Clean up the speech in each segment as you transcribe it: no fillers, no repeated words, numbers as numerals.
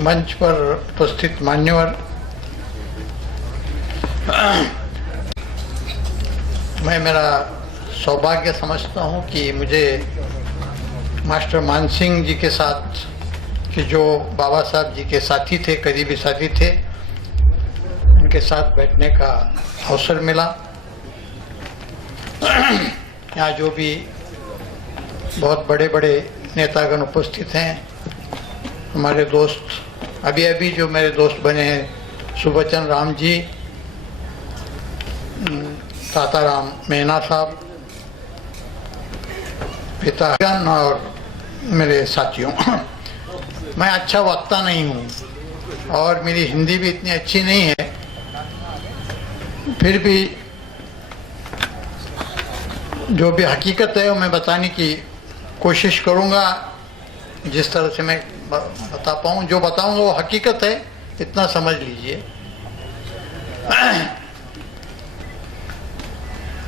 मंच पर उपस्थित मान्यवर, मैं मेरा सौभाग्य समझता हूं कि मुझे मास्टर मानसिंह जी के साथ, कि जो बाबा साहब जी के साथी थे, करीबी साथी थे, उनके साथ बैठने का अवसर मिला। यहाँ जो भी बहुत बड़े बड़े नेतागण उपस्थित हैं, हमारे दोस्त अभी अभी जो मेरे दोस्त बने हैं, सुबचन राम जी, ताताराम मेहना साहब, पिता और मेरे साथियों, मैं अच्छा वक्ता नहीं हूँ और मेरी हिंदी भी इतनी अच्छी नहीं है, फिर भी जो भी हकीकत है वो मैं बताने की कोशिश करूँगा, जिस तरह से मैं बता पाऊँ। जो बताऊँगा वो हकीकत है, इतना समझ लीजिए।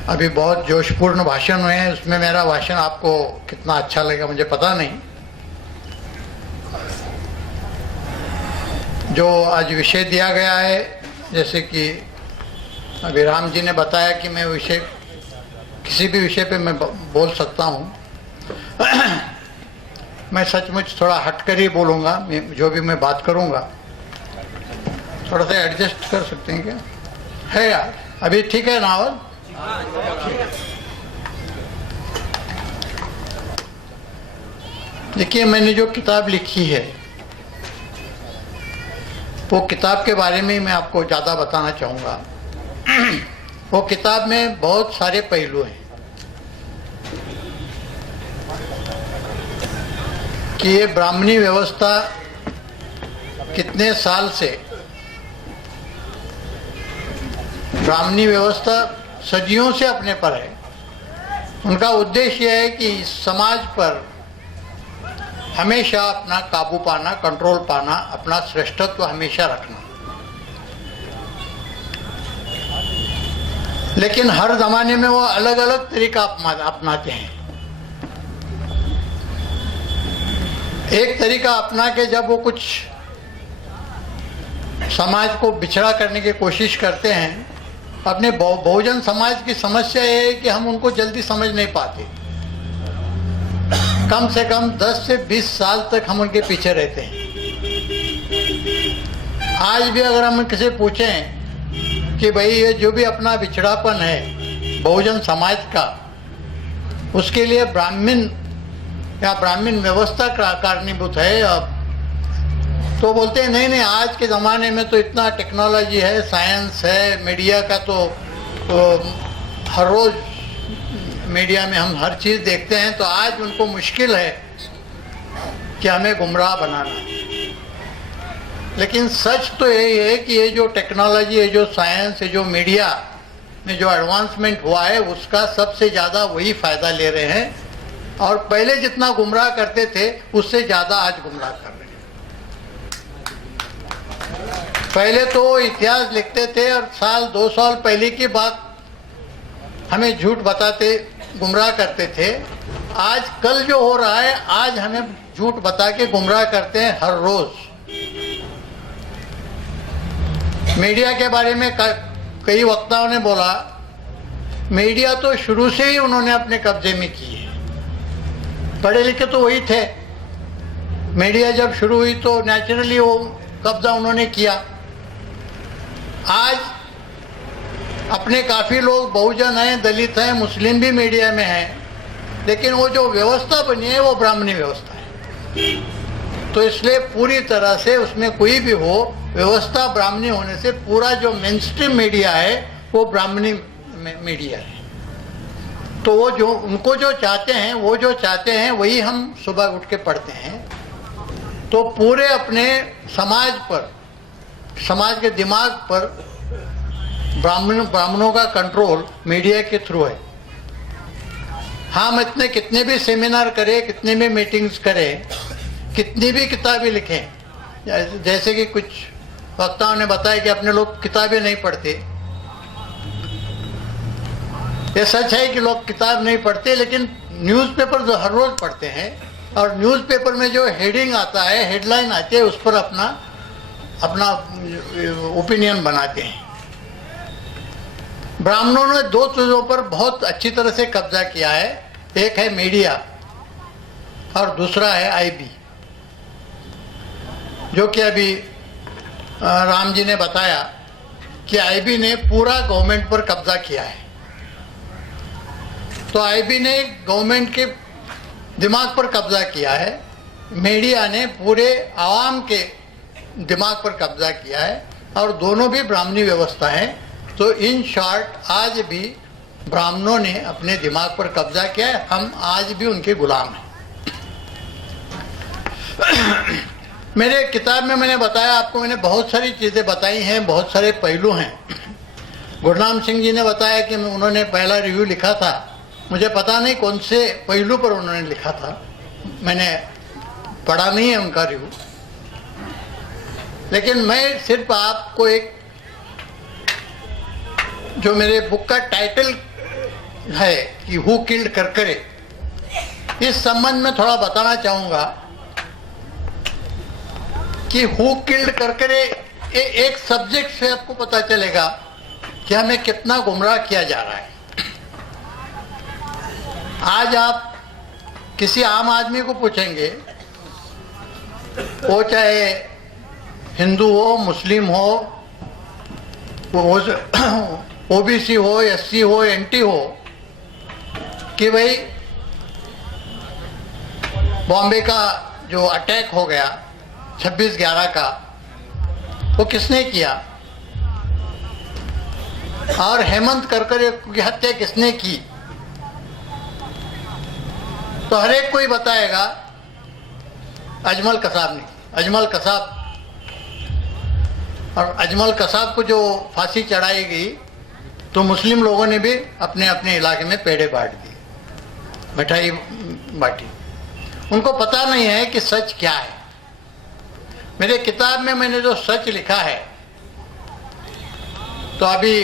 अभी बहुत जोशपूर्ण भाषण हुए हैं, उसमें मेरा भाषण आपको कितना अच्छा लगेगा मुझे पता नहीं। जो आज विषय दिया गया है, जैसे कि अभी राम जी ने बताया कि मैं विषय, किसी भी विषय पे मैं बोल सकता हूँ। मैं सचमुच थोड़ा हटकर ही बोलूँगा, जो भी मैं बात करूँगा। थोड़ा सा एडजस्ट कर सकते हैं क्या? है यार, अभी ठीक है ना आवाज़? देखिए, मैंने जो किताब लिखी है वो किताब के बारे में मैं आपको ज़्यादा बताना चाहूँगा। वो किताब में बहुत सारे पहलू हैं कि ये ब्राह्मणी व्यवस्था कितने साल से, ब्राह्मणी व्यवस्था सदियों से अपने पर है। उनका उद्देश्य है कि समाज पर हमेशा अपना काबू पाना, कंट्रोल पाना, अपना श्रेष्ठत्व हमेशा रखना। लेकिन हर जमाने में वो अलग अलग तरीका अपनाते हैं। एक तरीका अपना के जब वो कुछ समाज को बिछड़ा करने की कोशिश करते हैं, अपने बहुजन समाज की समस्या ये है कि हम उनको जल्दी समझ नहीं पाते। कम से कम 10 से 20 साल तक हम उनके पीछे रहते हैं। आज भी अगर हम किसी पूछें कि भाई ये जो भी अपना बिछड़ापन है बहुजन समाज का, उसके लिए ब्राह्मण या ब्राह्मण व्यवस्था कारणीभूत है, तो बोलते हैं नहीं नहीं, आज के ज़माने में तो इतना टेक्नोलॉजी है, साइंस है, मीडिया का तो हर रोज़ मीडिया में हम हर चीज़ देखते हैं, तो आज उनको मुश्किल है कि हमें गुमराह बनाना। लेकिन सच तो यही है कि ये जो टेक्नोलॉजी है, जो साइंस है, जो मीडिया में जो एडवांसमेंट हुआ है, उसका सबसे ज़्यादा वही फ़ायदा ले रहे हैं और पहले जितना गुमराह करते थे उससे ज़्यादा आज गुमराह कर रहे हैं। पहले तो इतिहास लिखते थे और साल 2 साल पहले की बात हमें झूठ बताते, गुमराह करते थे। आज कल जो हो रहा है, आज हमें झूठ बता के गुमराह करते हैं हर रोज। मीडिया के बारे में कई वक्ताओं ने बोला, मीडिया तो शुरू से ही उन्होंने अपने कब्जे में की है। पढ़े लिखे तो वही थे, मीडिया जब शुरू हुई तो नेचुरली वो कब्जा उन्होंने किया। आज अपने काफ़ी लोग बहुजन हैं, दलित हैं, मुस्लिम भी मीडिया में हैं, लेकिन वो जो व्यवस्था बनी है वो ब्राह्मणी व्यवस्था है। तो इसलिए पूरी तरह से उसमें कोई भी हो, व्यवस्था ब्राह्मणी होने से पूरा जो मेनस्ट्रीम मीडिया है वो ब्राह्मणी मीडिया है। तो वो जो उनको जो चाहते हैं, वो जो चाहते हैं वही हम सुबह उठ के पढ़ते हैं। तो पूरे अपने समाज पर, समाज के दिमाग पर ब्राह्मणों का कंट्रोल मीडिया के थ्रू है। हम इतने कितने भी सेमिनार करें, कितने भी मीटिंग्स करें, कितनी भी किताबें लिखें, जैसे कि कुछ वक्ताओं ने बताया कि अपने लोग किताबें नहीं पढ़ते। ये सच है कि लोग किताब नहीं पढ़ते, लेकिन न्यूज़पेपर जो हर रोज पढ़ते हैं, और न्यूज़पेपर में जो हेडिंग आता है, हेडलाइन आती है, उस पर अपना अपना ओपिनियन बनाते हैं। ब्राह्मणों ने दो चीजों पर बहुत अच्छी तरह से कब्जा किया है, एक है मीडिया और दूसरा है आईबी, जो कि अभी राम जी ने बताया कि आईबी ने पूरा गवर्नमेंट पर कब्जा किया है। तो आईबी ने गवर्नमेंट के दिमाग पर कब्जा किया है, मीडिया ने पूरे आवाम के दिमाग पर कब्जा किया है, और दोनों भी ब्राह्मणी व्यवस्था है। तो इन शॉर्ट आज भी ब्राह्मणों ने अपने दिमाग पर कब्जा किया है, हम आज भी उनके गुलाम हैं। मेरे किताब में मैंने बताया आपको, मैंने बहुत सारी चीज़ें बताई हैं, बहुत सारे पहलू हैं। गुरनाम सिंह जी ने बताया कि उन्होंने पहला रिव्यू लिखा था, मुझे पता नहीं कौन से पहलू पर उन्होंने लिखा था, मैंने पढ़ा नहीं है उनका रिव्यू, लेकिन मैं सिर्फ आपको एक जो मेरे बुक का टाइटल है कि हु किल्ड करकरे, इस संबंध में थोड़ा बताना चाहूँगा कि हु किल्ड करकरे एक सब्जेक्ट से आपको पता चलेगा कि हमें कितना गुमराह किया जा रहा है। आज आप किसी आम आदमी को पूछेंगे, वो चाहे हिंदू हो, मुस्लिम हो, ओबीसी हो, एससी हो, एनटी हो, कि भाई बॉम्बे का जो अटैक हो गया 26/11 का, वो किसने किया, और हेमंत करकरे की हत्या किसने की, तो हर एक कोई बताएगा अजमल कसाब ने। अजमल कसाब, और अजमल कसाब को जो फांसी चढ़ाई गई तो मुस्लिम लोगों ने भी अपने अपने इलाके में पेड़े बांट दिए, मिठाई बांटी। उनको पता नहीं है कि सच क्या है। मेरे किताब में मैंने जो सच लिखा है, तो अभी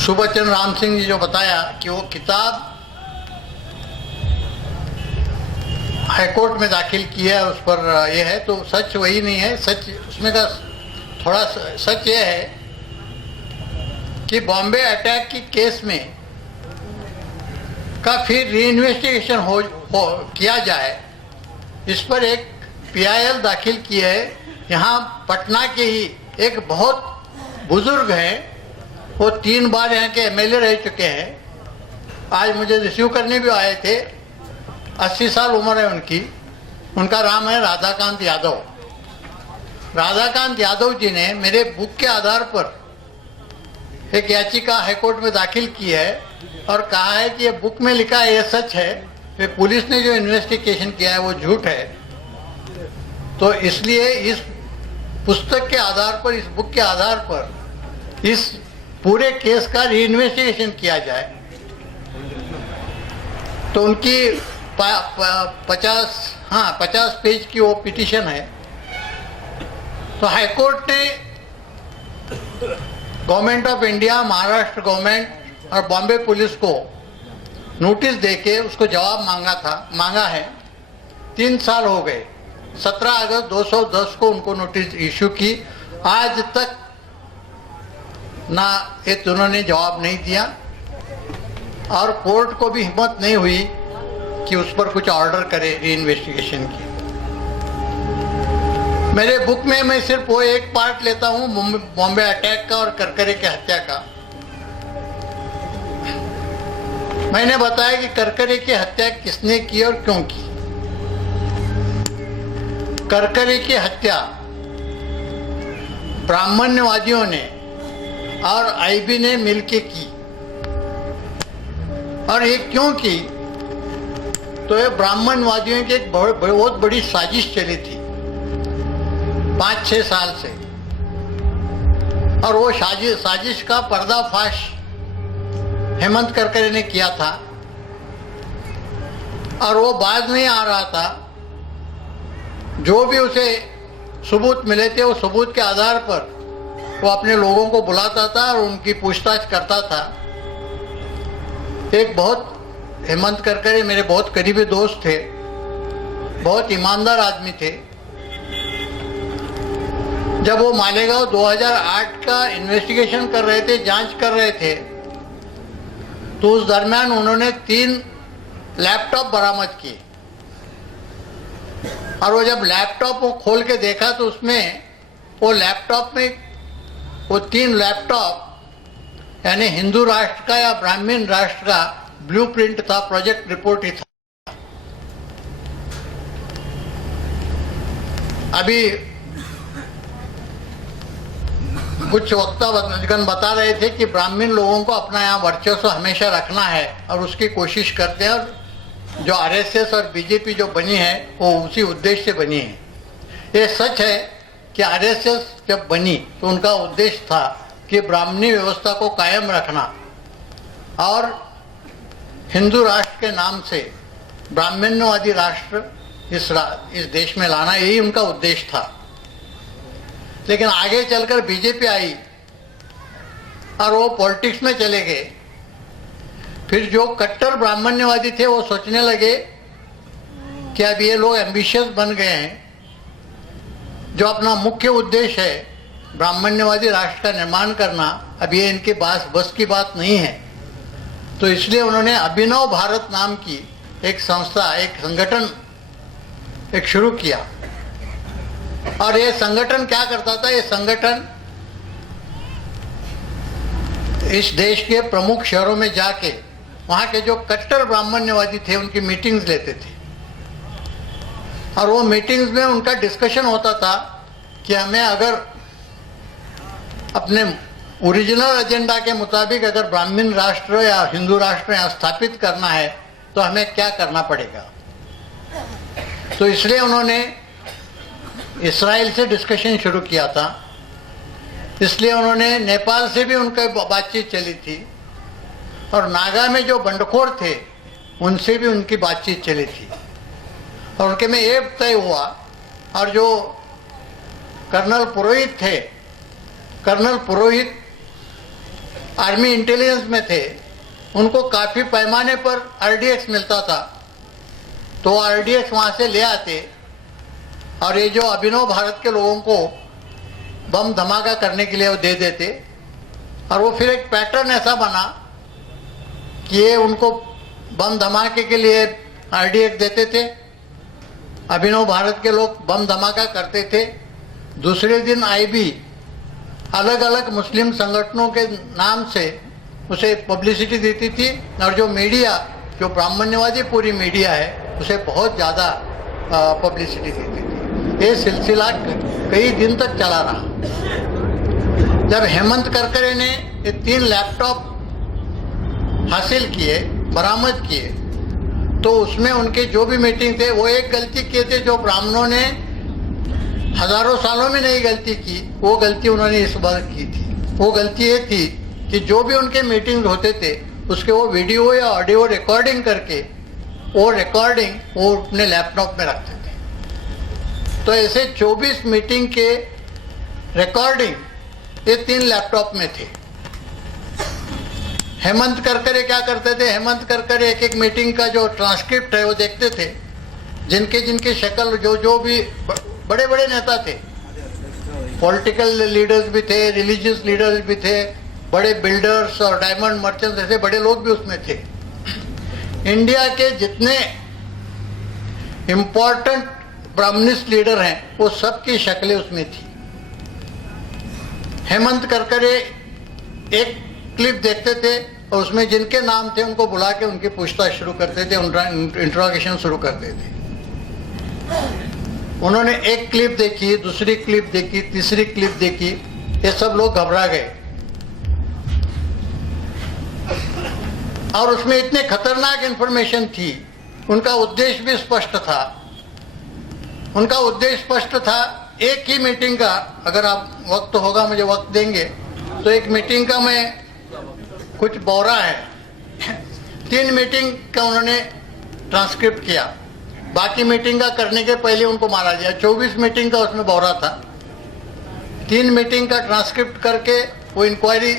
सुबचन राम सिंह जी जो बताया कि वो किताब हाईकोर्ट में दाखिल किया है, उस पर ये है, तो सच वही नहीं है। सच उसमें का थोड़ा सच ये है कि बॉम्बे अटैक की केस में का फिर री इन्वेस्टिगेशन हो किया जाए, इस पर एक PIL दाखिल की है। यहाँ पटना के ही एक बहुत बुजुर्ग हैं, वो 3 बार यहाँ के MLA रह चुके हैं, आज मुझे रिसीव करने भी आए थे। 80 साल उम्र है उनकी। उनका नाम है राधाकांत यादव। राधाकांत यादव जी ने मेरे बुक के आधार पर एक याचिका हाईकोर्ट में दाखिल की है और कहा है कि ये बुक में लिखा है ये सच है, ये पुलिस ने जो इन्वेस्टिगेशन किया है वो झूठ है। तो इसलिए इस पुस्तक के आधार पर, इस बुक के आधार पर इस पूरे केस का री इन्वेस्टिगेशन किया जाए। तो उनकी 50 पेज की वो पिटीशन है। तो हाईकोर्ट ने government of India, Maharashtra government और बॉम्बे पुलिस को नोटिस देके उसको जवाब मांगा है। 3 साल हो गए। 17 अगस्त 2010 को उनको नोटिस इशू की, आज तक ना ये दोनों ने जवाब नहीं दिया, और कोर्ट को भी हिम्मत नहीं हुई कि उस पर कुछ ऑर्डर करे री इन्वेस्टिगेशन की। मेरे बुक में मैं सिर्फ वो एक पार्ट लेता हूँ, बॉम्बे अटैक का और करकरे की हत्या का। मैंने बताया कि करकरे की हत्या किसने की और क्यों की। करकरे की हत्या ब्राह्मण्यवादियों ने और आईबी ने मिलके की। और ये क्यों की, तो ये ब्राह्मणवादियों की एक बहुत बड़ी साजिश चली थी 5-6 साल से, और वो साजिश का पर्दाफाश हेमंत करकरे ने किया था, और वो बाद में आ रहा था। जो भी उसे सबूत मिले थे, वो सबूत के आधार पर वो अपने लोगों को बुलाता था और उनकी पूछताछ करता था, एक बहुत हेमंत करकरे मेरे बहुत करीबी दोस्त थे, बहुत ईमानदार आदमी थे। जब वो मालेगांव 2008 का इन्वेस्टिगेशन कर रहे थे, जांच कर रहे थे, तो उस दरमियान उन्होंने 3 लैपटॉप बरामद किए। और वो जब लैपटॉप वो खोल के देखा तो उसमें वो लैपटॉप में वो 3 लैपटॉप यानी हिंदू राष्ट्र का या ब्राह्मण राष्ट्र का ब्लूप्रिंट था, प्रोजेक्ट रिपोर्ट ही था। अभी कुछ वक्तागण बता रहे थे कि ब्राह्मण लोगों को अपना यहाँ वर्चस्व हमेशा रखना है और उसकी कोशिश करते हैं, और जो आरएसएस और बीजेपी जो बनी है वो उसी उद्देश्य से बनी है। ये सच है कि आरएसएस जब बनी तो उनका उद्देश्य था कि ब्राह्मणी व्यवस्था को कायम रखना और हिंदू राष्ट्र के नाम से ब्राह्मण्यवादी राष्ट्र इस देश में लाना, यही उनका उद्देश्य था। लेकिन आगे चलकर बीजेपी आई और वो पॉलिटिक्स में चले गए। फिर जो कट्टर ब्राह्मण्यवादी थे वो सोचने लगे कि अब ये लोग एम्बिशियस बन गए हैं, जो अपना मुख्य उद्देश्य है ब्राह्मण्यवादी राष्ट्र का निर्माण करना, अब ये इनके पास बस की बात नहीं है। तो इसलिए उन्होंने अभिनव भारत नाम की एक संस्था, एक संगठन एक शुरू किया। और ये संगठन क्या करता था? ये संगठन इस देश के प्रमुख शहरों में जाके वहां के जो कट्टर ब्राह्मण्यवादी थे उनकी मीटिंग्स लेते थे, और वो मीटिंग्स में उनका डिस्कशन होता था कि हमें अगर अपने ओरिजिनल एजेंडा के मुताबिक अगर ब्राह्मण राष्ट्र या हिंदू राष्ट्र यहाँ स्थापित करना है तो हमें क्या करना पड़ेगा। तो इसलिए उन्होंने इस्राइल से डिस्कशन शुरू किया था, इसलिए उन्होंने नेपाल से भी उनका बातचीत चली थी, और नागा में जो बंडखोर थे उनसे भी उनकी बातचीत चली थी। और उनके में ये तय हुआ, और जो कर्नल पुरोहित थे, कर्नल पुरोहित आर्मी इंटेलिजेंस में थे, उनको काफ़ी पैमाने पर आरडीएक्स मिलता था, तो आरडीएक्स वहाँ से ले आते और ये जो अभिनव भारत के लोगों को बम धमाका करने के लिए वो दे देते। और वो फिर एक पैटर्न ऐसा बना कि ये उनको बम धमाके के लिए आरडीएक्स देते थे, अभिनव भारत के लोग बम धमाका करते थे। दूसरे दिन आईबी अलग अलग मुस्लिम संगठनों के नाम से उसे पब्लिसिटी देती थी, और जो मीडिया, जो ब्राह्मण्यवादी पूरी मीडिया है, उसे बहुत ज़्यादा पब्लिसिटी देती थी। ये सिलसिला कई दिन तक चला रहा। जब हेमंत करकरे ने ये 3 लैपटॉप हासिल किए, बरामद किए, तो उसमें उनके जो भी मीटिंग थे वो एक गलती किए थे जो ब्राह्मणों ने हजारों सालों में नहीं गलती की, वो गलती उन्होंने इस बार की थी। वो गलती ये थी कि जो भी उनके मीटिंग होते थे उसके वो वीडियो या ऑडियो रिकॉर्डिंग करके वो रिकॉर्डिंग वो अपने लैपटॉप में रखते थे। तो ऐसे 24 मीटिंग के रिकॉर्डिंग ये 3 लैपटॉप में थे। हेमंत करकरे क्या करते थे? हेमंत करकरे एक एक मीटिंग का जो ट्रांसक्रिप्ट है वो देखते थे, जिनके जिनके शक्ल जो भी बड़े बड़े नेता थे, पॉलिटिकल लीडर्स भी थे, रिलीजियस लीडर्स भी थे, बड़े बिल्डर्स और डायमंड मर्चेंट्स, ऐसे बड़े लोग भी उसमें थे। इंडिया के जितने इम्पोर्टेंट ब्राह्मणिस्ट लीडर हैं वो सबकी शक्लें उसमें थी। हेमंत करकरे एक क्लिप देखते थे और उसमें जिनके नाम थे उनको बुला के उनकी पूछताछ शुरू करते थे, इंट्रोगेशन शुरू करते थे। उन्होंने एक क्लिप देखी, दूसरी क्लिप देखी, तीसरी क्लिप देखी, ये सब लोग घबरा गए। और उसमें इतने खतरनाक इंफॉर्मेशन थी। उनका उद्देश्य भी स्पष्ट था। उनका उद्देश्य स्पष्ट था। एक ही मीटिंग का, अगर आप वक्त होगा मुझे वक्त देंगे तो एक मीटिंग का मैं कुछ बौरा है 3 मीटिंग का उन्होंने ट्रांसक्रिप्ट किया। बाकी मीटिंग का करने के पहले उनको मारा गया। 24 मीटिंग का उसमें बौरा था। 3 मीटिंग का ट्रांसक्रिप्ट करके वो इंक्वायरी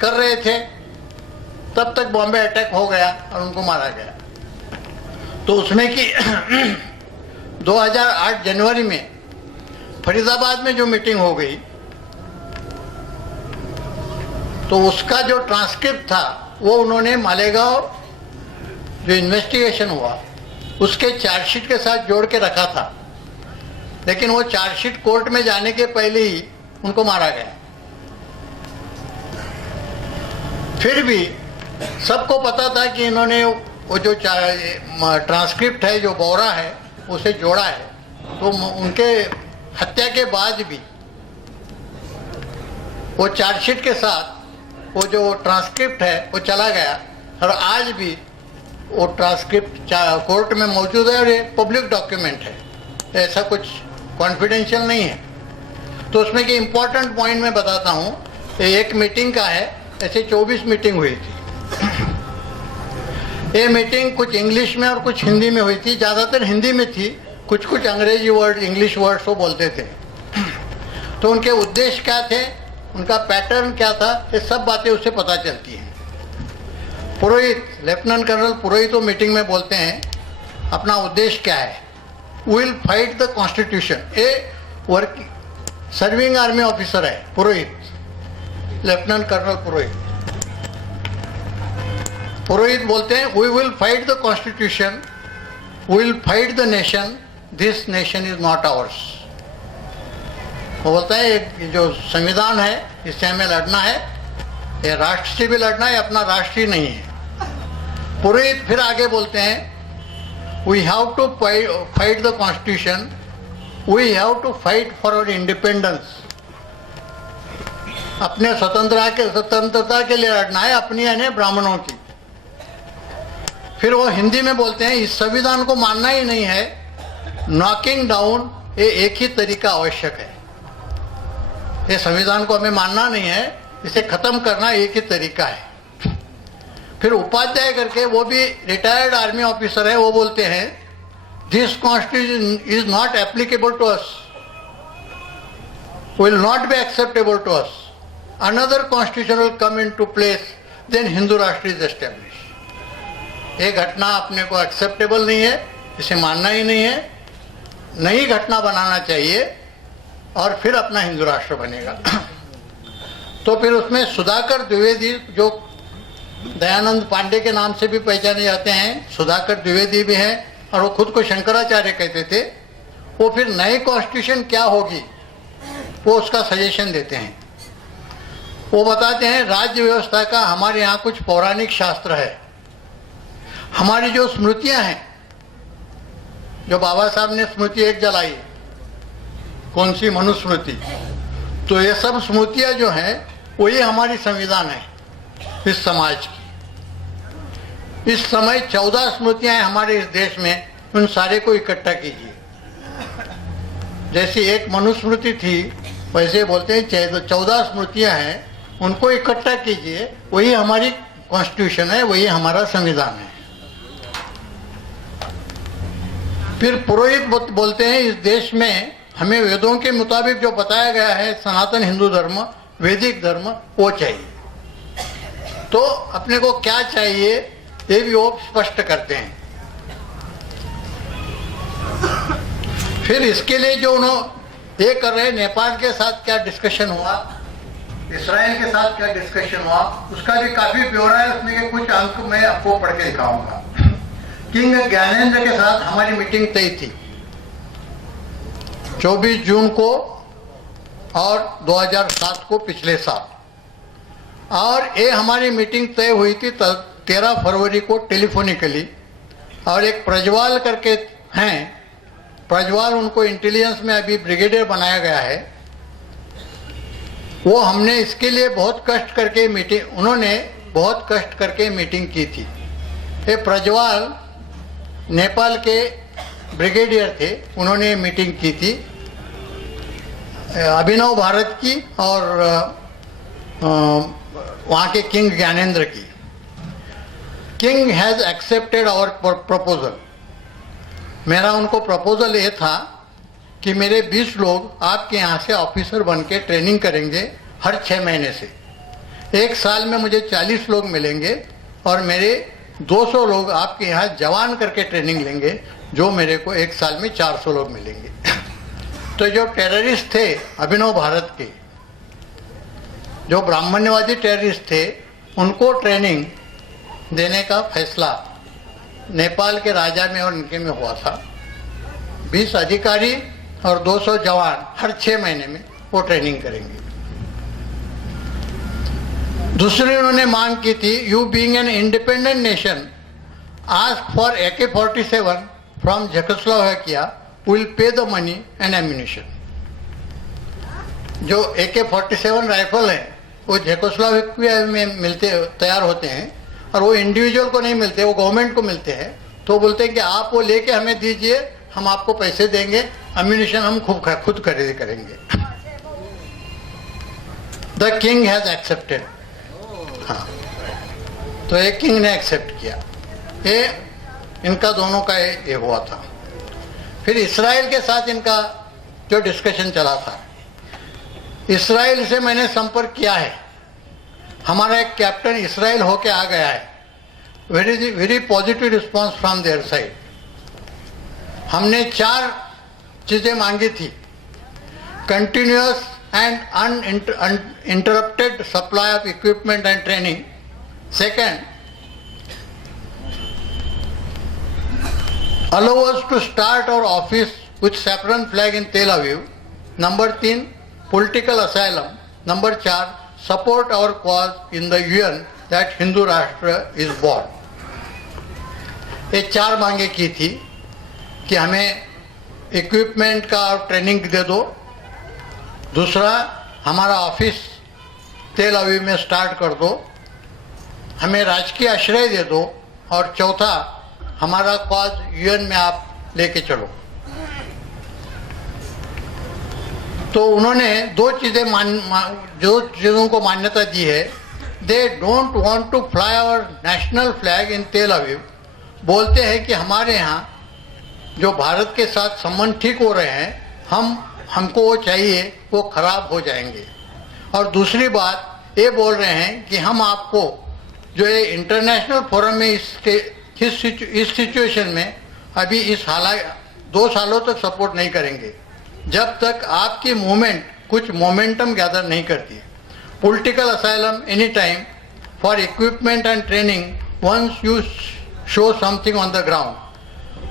कर रहे थे तब तक बॉम्बे अटैक हो गया और उनको मारा गया। तो उसमें कि 2008 जनवरी में फरीदाबाद में जो मीटिंग हो गई, तो उसका जो ट्रांसक्रिप्ट था वो उन्होंने मालेगांव जो इन्वेस्टिगेशन हुआ उसके चार्जशीट के साथ जोड़ के रखा था, लेकिन वो चार्जशीट कोर्ट में जाने के पहले ही उनको मारा गया। फिर भी सबको पता था कि इन्होंने वो जो ट्रांसक्रिप्ट है, जो ब्यौरा है, उसे जोड़ा है। तो उनके हत्या के बाद भी वो चार्जशीट के साथ वो जो ट्रांसक्रिप्ट है वो चला गया, और आज भी वो ट्रांसक्रिप्ट कोर्ट में मौजूद है और ये पब्लिक डॉक्यूमेंट है, ऐसा कुछ कॉन्फिडेंशियल नहीं है। तो उसमें कि इम्पोर्टेंट पॉइंट मैं बताता हूँ, एक मीटिंग का है, ऐसे 24 मीटिंग हुई थी। ये मीटिंग कुछ इंग्लिश में और कुछ हिंदी में हुई थी, ज़्यादातर हिंदी में थी, कुछ कुछ अंग्रेजी वर्ड, इंग्लिश वर्ड्स वो बोलते थे। तो उनके उद्देश्य क्या थे, उनका पैटर्न क्या था, ये सब बातें उससे पता चलती हैं। पुरोहित, लेफ्टिनेंट कर्नल पुरोहित वो मीटिंग में बोलते हैं अपना उद्देश्य क्या है, we will fight the constitution. ये वर्क सर्विंग आर्मी ऑफिसर है पुरोहित, लेफ्टिनेंट कर्नल पुरोहित। पुरोहित बोलते हैं we will fight the constitution, we will fight the nation, this nation is not ours. वो बोलता है ये जो संविधान है इससे हमें लड़ना है, ये राष्ट्र से भी लड़ना है, अपना राष्ट्र ही नहीं है। पुरोहित फिर आगे बोलते हैं we have to fight the constitution, we have to fight for our independence. अपने स्वतंत्रता के लिए लड़ना है, अपनी यानी ब्राह्मणों की। फिर वो हिंदी में बोलते हैं इस संविधान को मानना ही नहीं है, नॉकिंग डाउन ये एक ही तरीका आवश्यक है। ये संविधान को हमें मानना नहीं है, इसे खत्म करना एक ही तरीका है। फिर उपाध्याय करके वो भी रिटायर्ड आर्मी ऑफिसर है, वो बोलते हैं this constitution is not applicable to us, will not be acceptable to us, another constitution will come into place, then Hindu Rashtra is establish. ये घटना अपने को एक्सेप्टेबल नहीं है, इसे मानना ही नहीं है, नई घटना बनाना चाहिए और फिर अपना हिंदू राष्ट्र बनेगा। तो फिर उसमें सुधाकर द्विवेदी, जो दयानंद पांडे के नाम से भी पहचाने जाते हैं, सुधाकर द्विवेदी भी हैं और वो खुद को शंकराचार्य कहते थे, वो फिर नई कॉन्स्टिट्यूशन क्या होगी वो उसका सजेशन देते हैं। वो बताते हैं राज्य व्यवस्था का हमारे यहाँ कुछ पौराणिक शास्त्र है, हमारी जो स्मृतियां हैं, जो बाबा साहब ने स्मृति एक जलाई, कौन सी, मनुस्मृति, तो ये सब स्मृतियां जो हैं वही हमारी संविधान है इस समाज की। इस समय 14 स्मृतियां हैं हमारे इस देश में, उन सारे को इकट्ठा कीजिए। जैसी एक मनुस्मृति थी वैसे बोलते हैं 14 स्मृतियां हैं, उनको इकट्ठा कीजिए, वही हमारी कॉन्स्टिट्यूशन है, वही हमारा संविधान है। फिर पुरोहित बोलते हैं इस देश में हमें वेदों के मुताबिक जो बताया गया है सनातन हिंदू धर्म, वैदिक धर्म, वो चाहिए। तो अपने को क्या चाहिए ये भी वो स्पष्ट करते हैं। फिर इसके लिए जो उन्होंने ये कर रहे, नेपाल के साथ क्या डिस्कशन हुआ, इसराइल के साथ क्या डिस्कशन हुआ, उसका भी काफी ब्यौरा है। उसमें के कुछ अंक मैं आपको पढ़ के दिखाऊंगा। किंग ज्ञानेंद्र के साथ हमारी मीटिंग तय थी 24 जून को और 2007 को, पिछले साल। और ये हमारी मीटिंग तय हुई थी 13 फरवरी को टेलीफोनिकली। और एक प्रज्वाल करके हैं, प्रज्वाल, उनको इंटेलिजेंस में अभी ब्रिगेडियर बनाया गया है। वो हमने इसके लिए बहुत कष्ट करके मीटिंग, उन्होंने बहुत कष्ट करके मीटिंग की थी। ये प्रज्वाल नेपाल के ब्रिगेडियर थे, उन्होंने मीटिंग की थी अभिनव भारत की और वहाँ के किंग ज्ञानेंद्र की। King has accepted our proposal. मेरा उनको प्रपोजल ये था कि मेरे 20 लोग आपके यहाँ से ऑफिसर बन के ट्रेनिंग करेंगे हर 6 महीने से। 1 साल में मुझे 40 लोग मिलेंगे और मेरे 200 लोग आपके यहाँ जवान करके ट्रेनिंग लेंगे, जो मेरे को 1 साल में 400 लोग मिलेंगे। तो जो टेररिस्ट थे अभिनव भारत के, जो ब्राह्मण्यवादी टेररिस्ट थे, उनको ट्रेनिंग देने का फैसला नेपाल के राजा में और इनके में हुआ था। 20 अधिकारी और 200 जवान हर 6 महीने में वो ट्रेनिंग करेंगे। दूसरी उन्होंने मांग की थी, you being an independent nation ask for AK-47 from Czechoslovakia will pay the money and ammunition. जो AK-47 राइफल है वो जेकोस्लोवाकिया में मिलते तैयार होते हैं, और वो इंडिविजुअल को नहीं मिलते, वो गवर्नमेंट को मिलते हैं। तो बोलते हैं कि आप वो लेके हमें दीजिए, हम आपको पैसे देंगे, एम्यूनिशन हम खुद खरीद करेंगे। The king has accepted. हाँ, तो एक किंग ने एक्सेप्ट किया। ये इनका दोनों का ये हुआ था। फिर इसराइल के साथ इनका जो डिस्कशन चला था, इसराइल से मैंने संपर्क किया है। हमारा एक कैप्टन इसराइल होके आ गया है। Very positive response from their side. हमने 4 चीजें मांगी थी, continuous and uninterrupted supply of equipment and training. Second, allow us to start our office with saffron flag in Tel Aviv. Number 3, political asylum. Number 4, support our cause in the UN that Hindu Rashtra is born. ये 4 मांगे की थी कि हमें equipment का और training दे दो, दूसरा हमारा ऑफिस तेल अवीव में स्टार्ट कर दो, हमें राजकीय आश्रय दे दो, और चौथा हमारा कॉज UN में आप लेके चलो। तो उन्होंने 2 चीज़ों को मान्यता दी है। They don't want to fly our national flag in Tel Aviv. बोलते हैं कि हमारे यहाँ जो भारत के साथ संबंध ठीक हो रहे हैं, हमको वो चाहिए, वो खराब हो जाएंगे। और दूसरी बात ये बोल रहे हैं कि हम आपको जो ये इंटरनेशनल फोरम में इस सिचुएशन में अभी इस हालात 2 सालों तक सपोर्ट नहीं करेंगे, जब तक आपकी मूवमेंट कुछ मोमेंटम गैदर नहीं करती है। Political asylum any time for equipment and training once you show something on the ground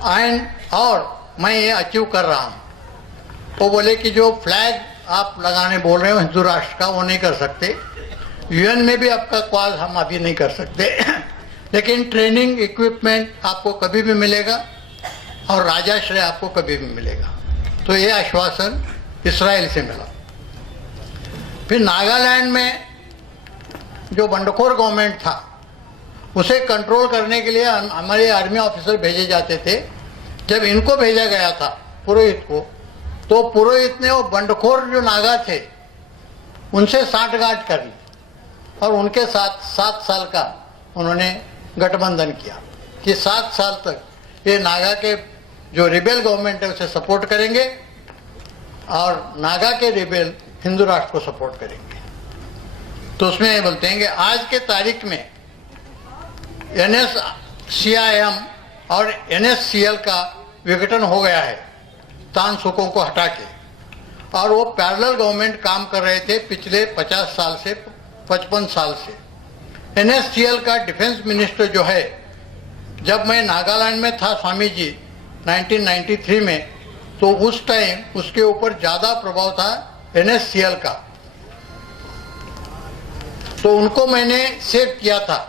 and, और मैं ये अचीव कर रहा हूँ। वो बोले कि जो फ्लैग आप लगाने बोल रहे हो हिंदू राष्ट्र का, वो नहीं कर सकते। UN में भी आपका कॉज हम अभी नहीं कर सकते लेकिन ट्रेनिंग इक्विपमेंट आपको कभी भी मिलेगा और राजाश्रय आपको कभी भी मिलेगा। तो ये आश्वासन इसराइल से मिला। फिर नागालैंड में जो बंडखोर गवर्नमेंट था, उसे कंट्रोल करने के लिए हमारे आर्मी ऑफिसर भेजे जाते थे। जब इनको भेजा गया था पुरोहित को, तो पुरोहित ने वो बंडखोर जो नागा थे उनसे साठगांठ कर ली, और उनके साथ 7 साल का उन्होंने गठबंधन किया कि 7 साल तक ये नागा के जो रिबेल गवर्नमेंट है उसे सपोर्ट करेंगे, और नागा के रिबेल हिंदू राष्ट्र को सपोर्ट करेंगे। तो उसमें ये बोलते हैं कि आज के तारीख में NSCIM और NSCL का विघटन हो गया है तानसुकों को हटा के, और वो पैरेलल गवर्नमेंट काम कर रहे थे पिछले 50 साल से 55 साल से। NSCL का डिफेंस मिनिस्टर जो है, जब मैं नागालैंड में था स्वामी जी 1993 में, तो उस टाइम उसके ऊपर ज़्यादा प्रभाव था NSCL का, तो उनको मैंने सेव किया था।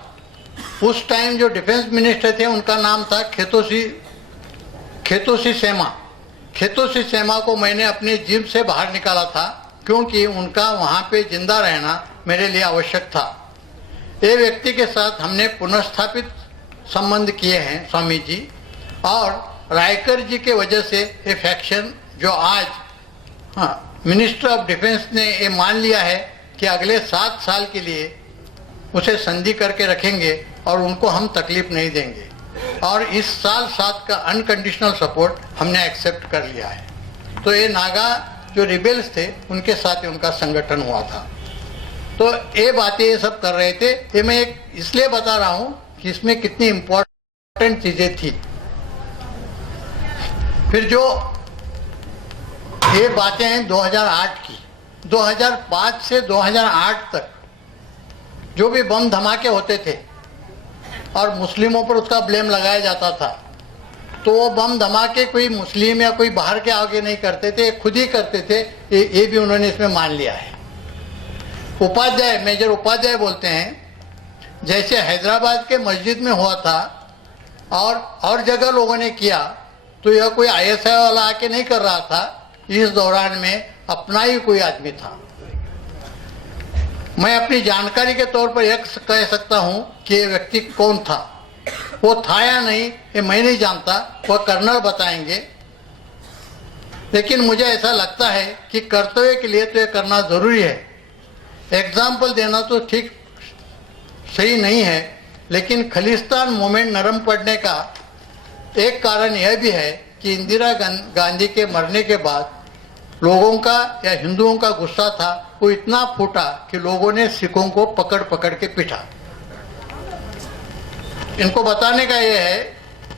उस टाइम जो डिफेंस मिनिस्टर थे उनका नाम था खेतोसी सेमा। खेतोसी सेमा को मैंने अपनी जिम से बाहर निकाला था, क्योंकि उनका वहाँ पे जिंदा रहना मेरे लिए आवश्यक था। ये व्यक्ति के साथ हमने पुनर्स्थापित संबंध किए हैं स्वामी जी, और रायकर जी के वजह से ये फैक्शन जो आज मिनिस्टर ऑफ डिफेंस ने ये मान लिया है कि अगले 7 साल के लिए उसे संधि करके रखेंगे और उनको हम तकलीफ नहीं देंगे, और इस साल 7 का अनकंडीशनल सपोर्ट हमने एक्सेप्ट कर लिया है। तो ये नागा जो रिबेल्स थे उनके साथ उनका संगठन हुआ था। तो ये बातें ये सब कर रहे थे। ये मैं एक इसलिए बता रहा हूँ कि इसमें कितनी इम्पोर्टेंट चीजें थी। फिर जो ये बातें हैं 2008 की, 2005 से 2008 तक जो भी बम धमाके होते थे और मुस्लिमों पर उसका ब्लेम लगाया जाता था, तो वो बम धमाके कोई मुस्लिम या कोई बाहर के आगे नहीं करते थे, खुद ही करते थे। ये भी उन्होंने इसमें मान लिया है। उपाध्याय, मेजर उपाध्याय बोलते हैं, जैसे हैदराबाद के मस्जिद में हुआ था और जगह लोगों ने किया, तो यह कोई ISI वाला आके नहीं कर रहा था। इस दौरान में अपना ही कोई आदमी था। मैं अपनी जानकारी के तौर पर यह कह सकता हूं कि ये व्यक्ति कौन था। वो था या नहीं ये मैं नहीं जानता, वह कर्नल बताएंगे। लेकिन मुझे ऐसा लगता है कि कर्तव्य के लिए तो ये करना जरूरी है। एग्जाम्पल देना तो ठीक सही नहीं है, लेकिन खालिस्तान मूवमेंट नरम पड़ने का एक कारण यह भी है कि इंदिरा गांधी के मरने के बाद लोगों का या हिंदुओं का गुस्सा था, वो इतना फूटा कि लोगों ने सिखों को पकड़ पकड़ के पीटा। इनको बताने का ये है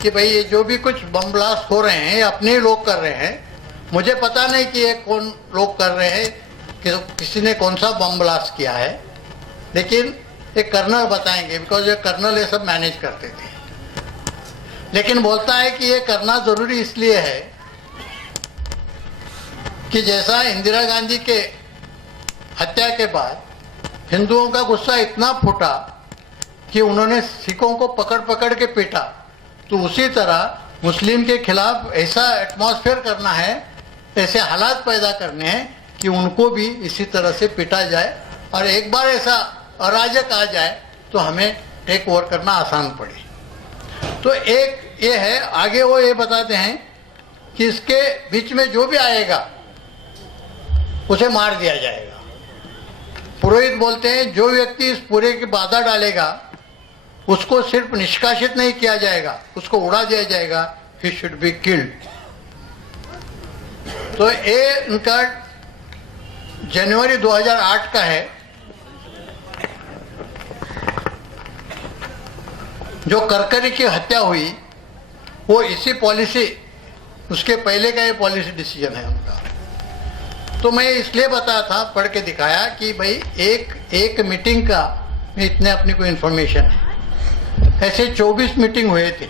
कि भाई ये जो भी कुछ बम ब्लास्ट हो रहे हैं ये अपने ही लोग कर रहे हैं। मुझे पता नहीं कि ये कौन लोग कर रहे हैं, कि किसी ने कौन सा बम ब्लास्ट किया है, लेकिन ये कर्नल बताएंगे, बिकॉज ये कर्नल ये सब मैनेज करते थे। लेकिन बोलता है कि ये करना जरूरी इसलिए है कि जैसा इंदिरा गांधी के हत्या के बाद हिंदुओं का गुस्सा इतना फूटा कि उन्होंने सिखों को पकड़ पकड़ के पीटा, तो उसी तरह मुस्लिम के खिलाफ ऐसा एटमॉस्फेयर करना है, ऐसे हालात पैदा करने हैं कि उनको भी इसी तरह से पीटा जाए, और एक बार ऐसा अराजक आ जाए तो हमें टेक ओवर करना आसान पड़े। तो एक ये है। आगे वो ये बताते हैं कि इसके बीच में जो भी आएगा उसे मार दिया जाएगा। पुरोहित बोलते हैं जो व्यक्ति इस पूरे की बाधा डालेगा उसको सिर्फ निष्कासित नहीं किया जाएगा, उसको उड़ा दिया जाएगा, ही शुड बी किल्ड। तो ये इनका जनवरी 2008 का है। जो करकरी की हत्या हुई वो इसी पॉलिसी, उसके पहले का ये पॉलिसी डिसीजन है उनका। तो मैं इसलिए बताया था, पढ़ के दिखाया कि भाई एक मीटिंग का में इतने अपनी को इन्फॉर्मेशन है। ऐसे 24 मीटिंग हुए थे।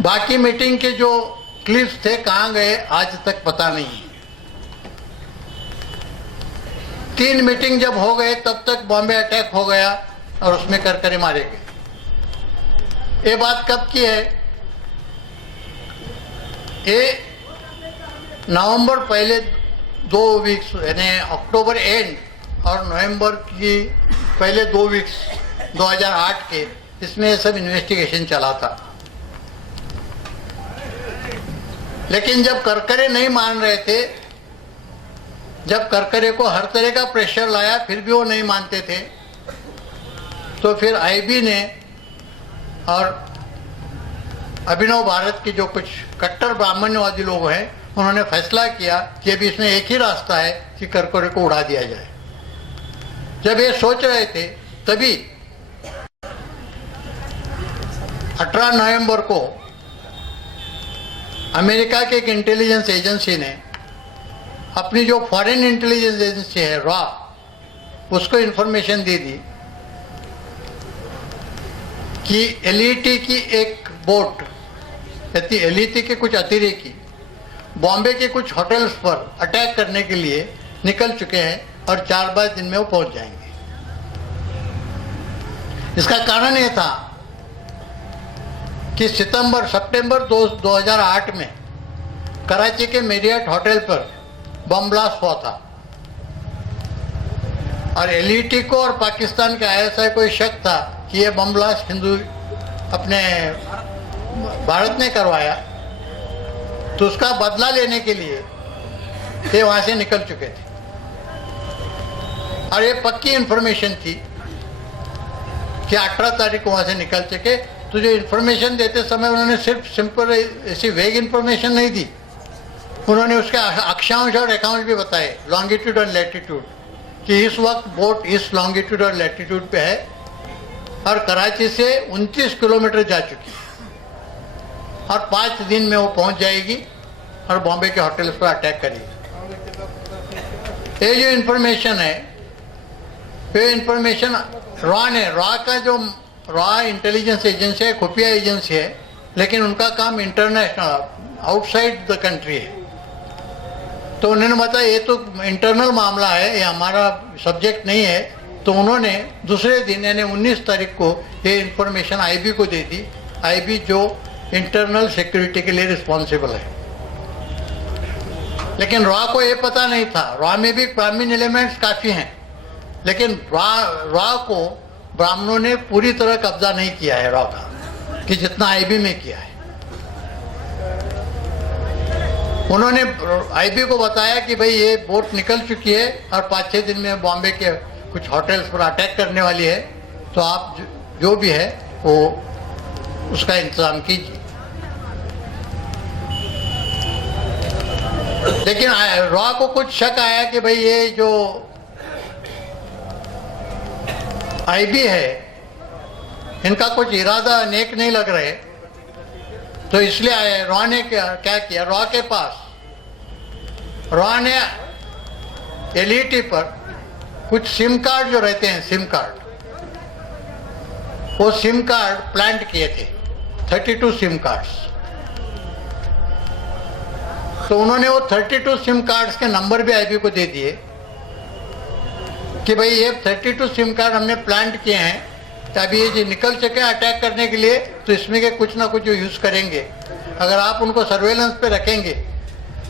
बाकी मीटिंग के जो क्लिप्स थे कहाँ गए आज तक पता नहीं है। 3 मीटिंग जब हो गए तब तक बॉम्बे अटैक हो गया और उसमें करकरे मारे गए। ये बात कब की है? ये नवंबर पहले 2 वीक्स, यानी अक्टूबर एंड और नवंबर की पहले 2 वीक्स 2008 के, इसमें ये सब इन्वेस्टिगेशन चला था। लेकिन जब करकरे नहीं मान रहे थे, जब करकरे को हर तरह का प्रेशर लाया फिर भी वो नहीं मानते थे, तो फिर IB ने और अभिनव भारत की जो कुछ कट्टर ब्राह्मण्यवादी लोग हैं उन्होंने फैसला किया कि अभी इसमें एक ही रास्ता है कि करकरे को उड़ा दिया जाए। जब ये सोच रहे थे तभी 18 नवंबर को अमेरिका के एक इंटेलिजेंस एजेंसी ने अपनी जो फॉरेन इंटेलिजेंस एजेंसी है रॉ, उसको इंफॉर्मेशन दे दी कि LET की एक बोट, LET के कुछ अतिरेकी बॉम्बे के कुछ होटल्स पर अटैक करने के लिए निकल चुके हैं और 4-5 दिन में वो पहुंच जाएंगे। इसका कारण ये था कि सितंबर 2008 में कराची के मेरियट होटल पर बम ब्लास्ट हुआ था और LET को और पाकिस्तान के ISI को शक था कि ये बम ब्लास्ट हिंदू अपने भारत ने करवाया, तो उसका बदला लेने के लिए ये वहां से निकल चुके थे। और ये पक्की इंफॉर्मेशन थी कि 18 तारीख को वहां से निकल चुके। तो जो इंफॉर्मेशन देते समय उन्होंने सिर्फ सिंपल ऐसी वेग इंफॉर्मेशन नहीं दी, उन्होंने उसके अक्षांश और रेखांश भी बताए, लॉन्गिट्यूड और लैटिट्यूड, कि इस वक्त बोट इस लॉन्गिट्यूड और लैटिट्यूड पे है और कराची से 29 किलोमीटर जा चुकी है और 5 दिन में वो पहुंच जाएगी और बॉम्बे के होटल्स पर अटैक करेगी। ये जो इंफॉर्मेशन है, ये इंफॉर्मेशन रॉ ने, रॉ का जो रॉ इंटेलिजेंस एजेंसी है, खुफिया एजेंसी है, लेकिन उनका काम इंटरनेशनल, आउटसाइड द कंट्री है। तो उन्होंने बताया ये तो इंटरनल मामला है, ये हमारा सब्जेक्ट नहीं है। तो उन्होंने दूसरे दिन यानी 19 तारीख को ये इंफॉर्मेशन आईबी को दे दी। आईबी जो इंटरनल सिक्योरिटी के लिए रिस्पॉन्सिबल है, लेकिन रॉ को ये पता नहीं था। रॉ में भी ग्रामीण एलिमेंट्स काफ़ी हैं, लेकिन रॉ को ब्राह्मणों ने पूरी तरह कब्जा नहीं किया है रॉ का, कि जितना आईबी में किया है। उन्होंने आईबी को बताया कि भाई ये बोट निकल चुकी है और 5-6 दिन में बॉम्बे के कुछ होटल्स पर अटैक करने वाली है, तो आप जो भी है वो उसका इंतजाम कीजिए। लेकिन रॉ को कुछ शक आया कि भाई ये जो आईबी है इनका कुछ इरादा नेक नहीं लग रहे, तो इसलिए रॉ ने क्या किया, रॉ के पास रॉ ने एलईटी पर कुछ सिम कार्ड जो रहते हैं, सिम कार्ड, वो सिम कार्ड प्लांट किए थे, 32 सिम कार्ड्स। तो उन्होंने वो 32 सिम कार्ड्स के नंबर भी आईबी को दे दिए कि भाई ये 32 सिम कार्ड हमने प्लांट किए हैं, तो अभी ये जो निकल सके अटैक करने के लिए, तो इसमें के कुछ ना कुछ जो यूज़ करेंगे। अगर आप उनको सर्वेलेंस पे रखेंगे,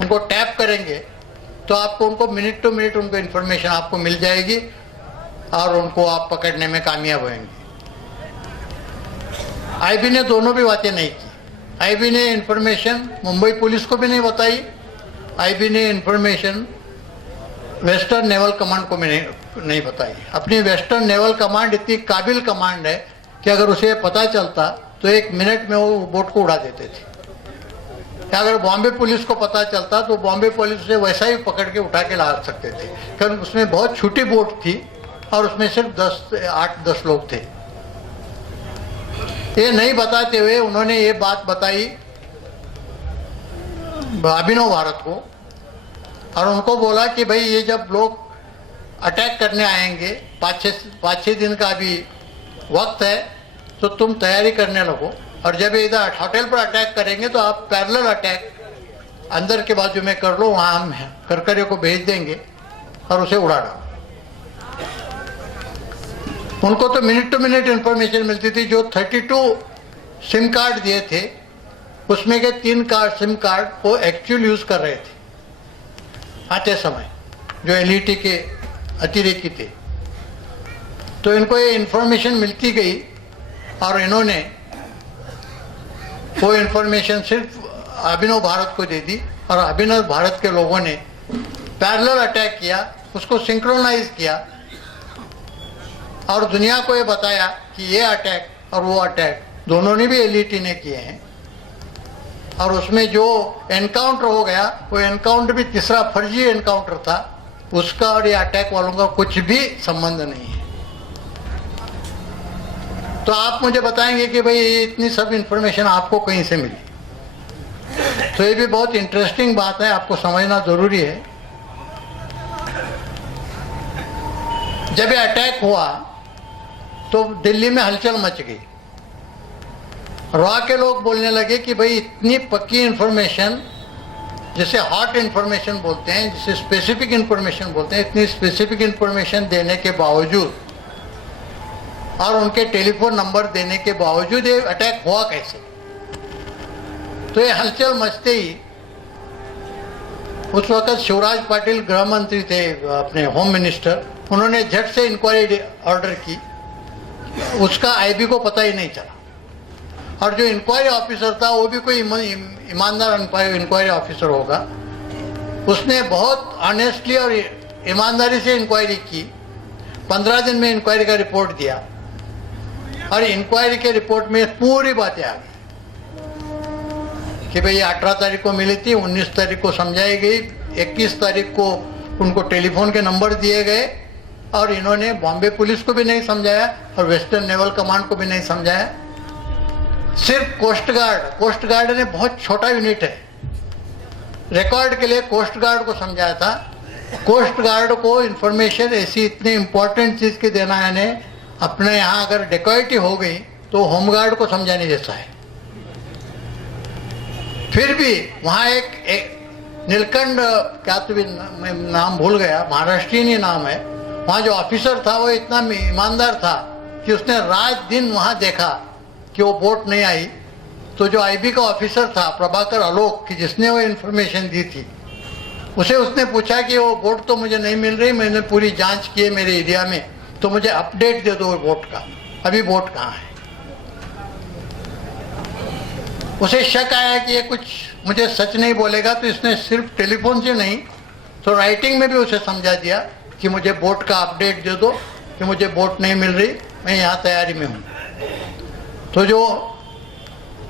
उनको टैप करेंगे, तो आपको उनको मिनट टू मिनट उनको इन्फॉर्मेशन आपको मिल जाएगी और उनको आप पकड़ने में कामयाब होंगे। आईबी ने दोनों भी बातें नहीं की। आईबी ने इन्फॉर्मेशन मुंबई पुलिस को भी नहीं बताई, आईबी ने इन्फॉर्मेशन वेस्टर्न नेवल कमांड को भी नहीं बताई। अपनी वेस्टर्न नेवल कमांड इतनी काबिल कमांड है कि अगर उसे पता चलता तो 1 मिनट में वो बोट को उड़ा देते थे। अगर बॉम्बे पुलिस को पता चलता तो बॉम्बे पुलिस उसे वैसा ही पकड़ के उठा के ला सकते थे, क्योंकि उसमें बहुत छोटी बोट थी और उसमें सिर्फ 8-10 लोग थे। ये नहीं बताते हुए उन्होंने ये बात बताई अभिनव भारत को और उनको बोला कि भाई ये जब लोग अटैक करने आएंगे, 5-6 दिन का अभी वक्त है, तो तुम तैयारी करने लगो, और जब इधर होटल पर अटैक करेंगे तो आप पैरेलल अटैक अंदर के बाजू में कर लो, वहाँ हम करकरे को भेज देंगे और उसे उड़ा डालो। उनको तो मिनट टू मिनट इंफॉर्मेशन मिलती थी। जो 32 सिम कार्ड दिए थे उसमें के 3 सिम कार्ड वो एक्चुअल यूज कर रहे थे आते समय, जो एलईटी के अतिरेकी थे। तो इनको ये इंफॉर्मेशन मिलती गई और इन्होंने वो इंफॉर्मेशन सिर्फ अभिनव भारत को दे दी और अभिनव भारत के लोगों ने पैरेलल अटैक किया, उसको सिंक्रोनाइज किया और दुनिया को ये बताया कि ये अटैक और वो अटैक दोनों ने भी एलईटी ने किए हैं। और उसमें जो एनकाउंटर हो गया वो एनकाउंटर भी तीसरा फर्जी एनकाउंटर था, उसका और ये अटैक वालों का कुछ भी संबंध नहीं है। तो आप मुझे बताएंगे कि भाई ये इतनी सब इंफॉर्मेशन आपको कहीं से मिली, तो ये भी बहुत इंटरेस्टिंग बात है, आपको समझना जरूरी है। जब ये अटैक हुआ तो दिल्ली में हलचल मच गई। रॉ के लोग बोलने लगे कि भाई इतनी पक्की इंफॉर्मेशन, जिसे हॉट इंफॉर्मेशन बोलते हैं, जिसे स्पेसिफिक इंफॉर्मेशन बोलते हैं, इतनी स्पेसिफिक इंफॉर्मेशन देने के बावजूद और उनके टेलीफोन नंबर देने के बावजूद ये अटैक हुआ कैसे। तो ये हलचल मचते ही उस वक्त शिवराज पाटिल गृह मंत्री थे, अपने होम मिनिस्टर, उन्होंने झट से इंक्वायरी ऑर्डर की। उसका आईबी को पता ही नहीं चला और जो इंक्वायरी ऑफिसर था वो भी कोई ईमानदार इंक्वायरी ऑफिसर होगा, उसने बहुत ऑनेस्टली और ईमानदारी से इंक्वायरी की। 15 दिन में इंक्वायरी का रिपोर्ट दिया और इंक्वायरी के रिपोर्ट में पूरी बातें आ गई कि भाई 18 तारीख को मिली थी, 19 तारीख को समझाई गई, 21 तारीख को उनको टेलीफोन के नंबर दिए गए और इन्होंने बॉम्बे पुलिस को भी नहीं समझाया और वेस्टर्न नेवल कमांड को भी नहीं समझाया। सिर्फ कोस्ट गार्ड ने बहुत छोटा यूनिट है, रिकॉर्ड के लिए कोस्ट गार्ड को समझाया था। कोस्ट गार्ड को इंफॉर्मेशन ऐसी इतनी इंपॉर्टेंट चीज की देना है ने अपने यहाँ अगर डेकॉइटी हो गई तो होमगार्ड को समझाने जैसा है। फिर भी वहाँ एक नीलकंठ क्या तो भी मैं नाम भूल गया, महाराष्ट्रीयन ही नाम है, वहाँ जो ऑफिसर था वो इतना ईमानदार था कि उसने रात दिन वहाँ देखा कि वो बोट नहीं आई। तो जो आईबी का ऑफिसर था प्रभाकर आलोक, कि जिसने वो इन्फॉर्मेशन दी थी, उसे उसने पूछा कि वो बोट तो मुझे नहीं मिल रही, मैंने पूरी जांच की है मेरे एरिया में, तो मुझे अपडेट दे दो बोट का, अभी बोट कहाँ है। उसे शक आया कि ये कुछ मुझे सच नहीं बोलेगा, तो इसने सिर्फ टेलीफोन से नहीं तो राइटिंग में भी उसे समझा दिया कि मुझे बोट का अपडेट दे दो कि मुझे बोट नहीं मिल रही, मैं यहाँ तैयारी में हूँ। तो जो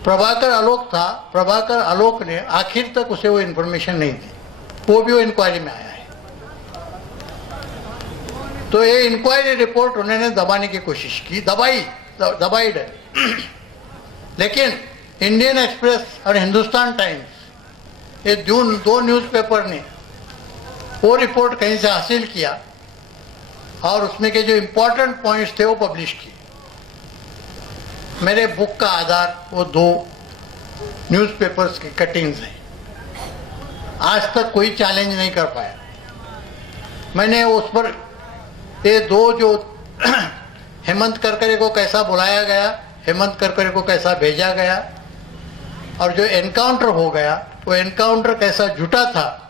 प्रभाकर आलोक था, प्रभाकर आलोक ने आखिर तक उसे वो इन्फॉर्मेशन नहीं दी, वो भी वो इंक्वायरी में आया है। तो ये इंक्वायरी रिपोर्ट उन्होंने दबाने की कोशिश की, दबाई है। लेकिन इंडियन एक्सप्रेस और हिंदुस्तान टाइम्स, ये दो न्यूज़पेपर ने वो रिपोर्ट कहीं से हासिल किया और उसमें के जो इम्पोर्टेंट पॉइंट्स थे वो पब्लिश किए। मेरे बुक का आधार वो दो न्यूज़पेपर्स की कटिंग्स हैं। आज तक कोई चैलेंज नहीं कर पाया। मैंने उस पर ये दो जो हेमंत करकरे को कैसा बुलाया गया, हेमंत करकरे को कैसा भेजा गया और जो एनकाउंटर हो गया वो एनकाउंटर कैसा झूठा था,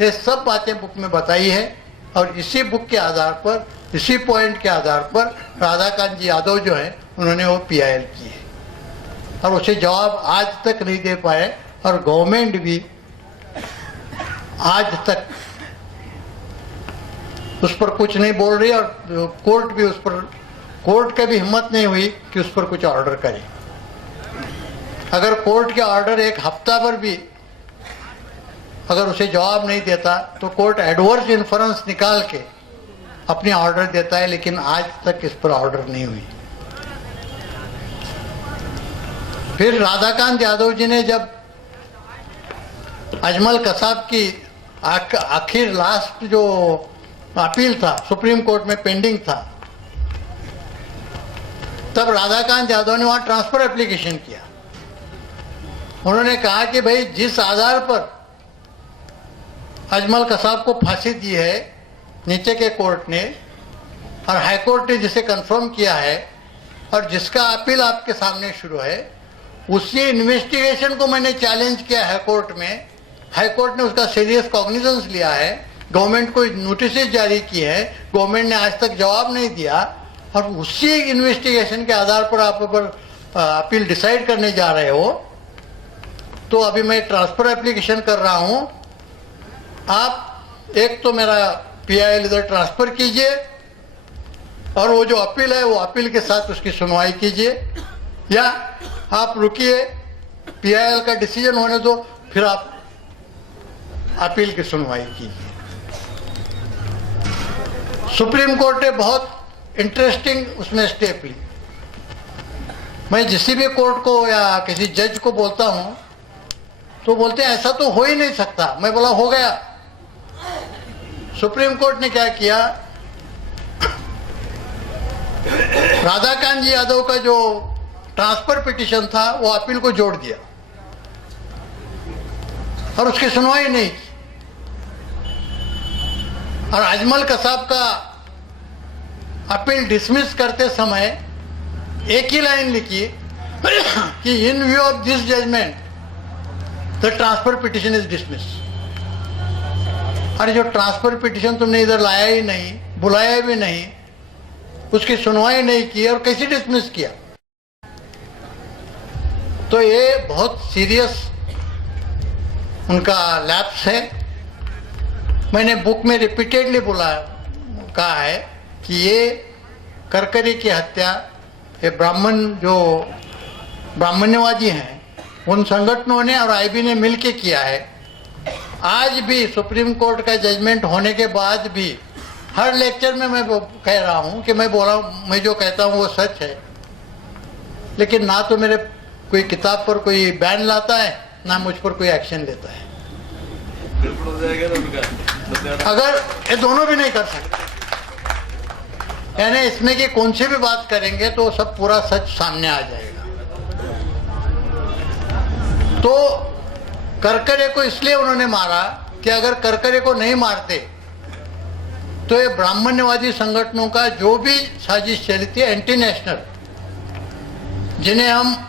ये सब बातें बुक में बताई है। और इसी बुक के आधार पर, इसी पॉइंट के आधार पर राधाकांत जी यादव जो है उन्होंने वो पीआईएल की है और उसे जवाब आज तक नहीं दे पाए और गवर्नमेंट भी आज तक उस पर कुछ नहीं बोल रही और कोर्ट भी उस पर, कोर्ट का भी हिम्मत नहीं हुई कि उस पर कुछ ऑर्डर करे। अगर कोर्ट के ऑर्डर एक हफ्ता भर भी अगर उसे जवाब नहीं देता तो कोर्ट एडवर्स इन्फ्रेंस निकाल के अपनी ऑर्डर देता है, लेकिन आज तक इस पर ऑर्डर नहीं हुई। फिर राधाकांत यादव जी ने जब अजमल कसाब की आखिर लास्ट जो अपील था सुप्रीम कोर्ट में पेंडिंग था, तब राधाकांत यादव ने वहां ट्रांसफर एप्लीकेशन किया। उन्होंने कहा कि भाई जिस आधार पर अजमल कसाब को फांसी दी है नीचे के कोर्ट ने और हाई कोर्ट ने जिसे कंफर्म किया है और जिसका अपील आपके सामने शुरू है, उसी इन्वेस्टिगेशन को मैंने चैलेंज किया हाई कोर्ट में। हाई कोर्ट ने उसका सीरियस कॉग्निजेंस लिया है, गवर्नमेंट को नोटिस जारी की है, गवर्नमेंट ने आज तक जवाब नहीं दिया और उसी इन्वेस्टिगेशन के आधार पर आप पर अपील डिसाइड करने जा रहे हो। तो अभी मैं ट्रांसफर एप्लीकेशन कर रहा हूं, आप एक तो मेरा पीआईएल इधर ट्रांसफर कीजिए और वो जो अपील है वो अपील के साथ उसकी सुनवाई कीजिए, या आप रुकिए, पीआईएल का डिसीजन होने दो, फिर आप अपील की सुनवाई कीजिए। सुप्रीम कोर्ट ने बहुत इंटरेस्टिंग उसमें स्टेप ली। मैं किसी भी कोर्ट को या किसी जज को बोलता हूं तो बोलते हैं ऐसा तो हो ही नहीं सकता। मैं बोला हो गया। सुप्रीम कोर्ट ने क्या किया, राधाकांत जी यादव का जो ट्रांसफर पिटीशन था वो अपील को जोड़ दिया और उसकी सुनवाई नहीं की। और अजमल कसाब का अपील डिसमिस करते समय एक ही लाइन लिखी कि in view of this judgement the transfer petition is dismiss. अरे जो ट्रांसफर पिटीशन तुमने इधर लाया ही नहीं, बुलाया भी नहीं, उसकी सुनवाई नहीं की और कैसे डिसमिस किया। तो ये बहुत सीरियस उनका लैप्स है। मैंने बुक में रिपीटेडली कहा है कि ये करकरे की हत्या ये ब्राह्मण जो ब्राह्मण्यवादी हैं उन संगठनों ने और आईबी ने मिलके किया है। आज भी सुप्रीम कोर्ट का जजमेंट होने के बाद भी हर लेक्चर में मैं कह रहा हूं कि मैं जो कहता हूं वो सच है, लेकिन ना तो मेरे कोई किताब पर कोई बैन लाता है, ना मुझ पर कोई एक्शन लेता है। अगर ये दोनों भी नहीं कर सकते, यानी इसमें कि कौन सी भी बात करेंगे तो सब पूरा सच सामने आ जाएगा। तो करकरे को इसलिए उन्होंने मारा कि अगर करकरे को नहीं मारते तो ये ब्राह्मण्यवादी संगठनों का जो भी साजिश चली थी, एंटी नेशनल, जिन्हें हम